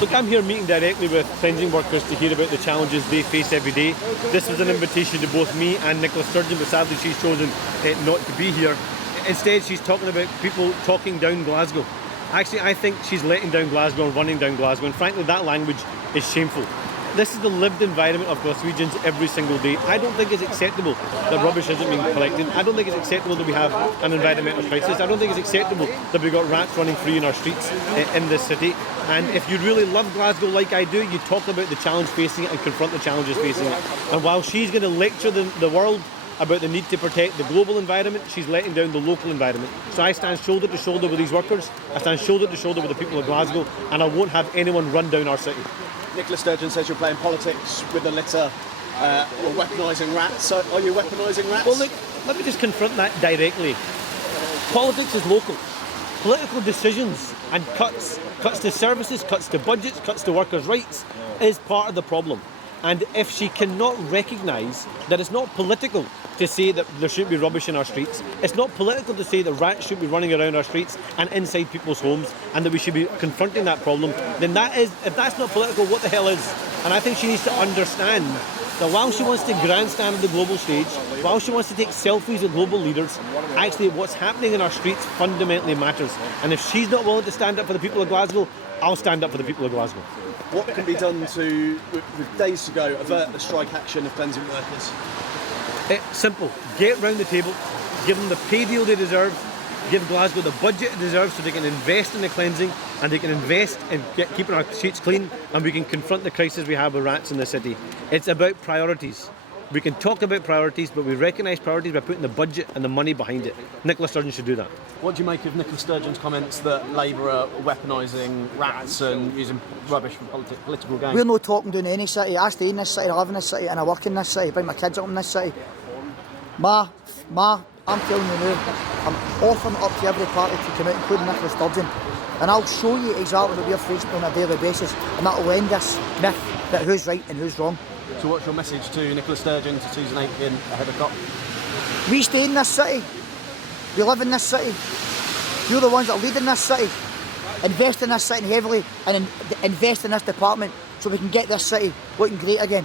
Look, I'm here meeting directly with cleansing workers to hear about the challenges they face every day. This was an invitation to both me and Nicola Sturgeon, but sadly she's chosen not to be here. Instead, she's talking about people talking down Glasgow. Actually, I think she's letting down Glasgow and running down Glasgow, and frankly, that language is shameful. This is the lived environment of Glaswegians every single day. I don't think it's acceptable that rubbish isn't being collected. I don't think it's acceptable that we have an environmental crisis. I don't think it's acceptable that we've got rats running free in our streets in this city. And if you really love Glasgow like I do, you talk about the challenge facing it and confront the challenges facing it. And while she's going to lecture the world about the need to protect the global environment, she's letting down the local environment. So I stand shoulder to shoulder with these workers, I stand shoulder to shoulder with the people of Glasgow, and I won't have anyone run down our city. Nicola Sturgeon says you're playing politics with the litter, or weaponising rats. So are you weaponising rats? Well, look, let me just confront that directly. Politics is local. Political decisions and cuts to services, cuts to budgets, cuts to workers' rights is part of the problem. And if she cannot recognise that it's not political to say that there shouldn't be rubbish in our streets, it's not political to say that rats should be running around our streets and inside people's homes, and that we should be confronting that problem, then if that's not political, what the hell is? And I think she needs to understand that while she wants to grandstand on the global stage, while she wants to take selfies with global leaders, actually what's happening in our streets fundamentally matters. And if she's not willing to stand up for the people of Glasgow, I'll stand up for the people of Glasgow. What can be done to, with days to go, avert the strike action of cleansing workers? It's simple. Get round the table, give them the pay deal they deserve, give Glasgow the budget it deserves so they can invest in the cleansing and they can invest in keeping our streets clean, and we can confront the crisis we have with rats in the city. It's about priorities. We can talk about priorities, but we recognise priorities by putting the budget and the money behind it. Nicola Sturgeon should do that. What do you make of Nicola Sturgeon's comments that Labour are weaponising rats and using rubbish for political gain? We're not talking down any city. I stay in this city, I live in this city, and I work in this city, bring my kids up in this city. I'm telling you now, I'm offering it up to every party to come out, including Nicola Sturgeon, and I'll show you exactly what we're facing on a daily basis, and that'll end this myth that who's right and who's wrong. So what's your message to Nicola Sturgeon, to Susan Aitken ahead of COP? We stay in this city, we live in this city, you're the ones that lead in this city. Invest in this city heavily and invest in this department so we can get this city looking great again.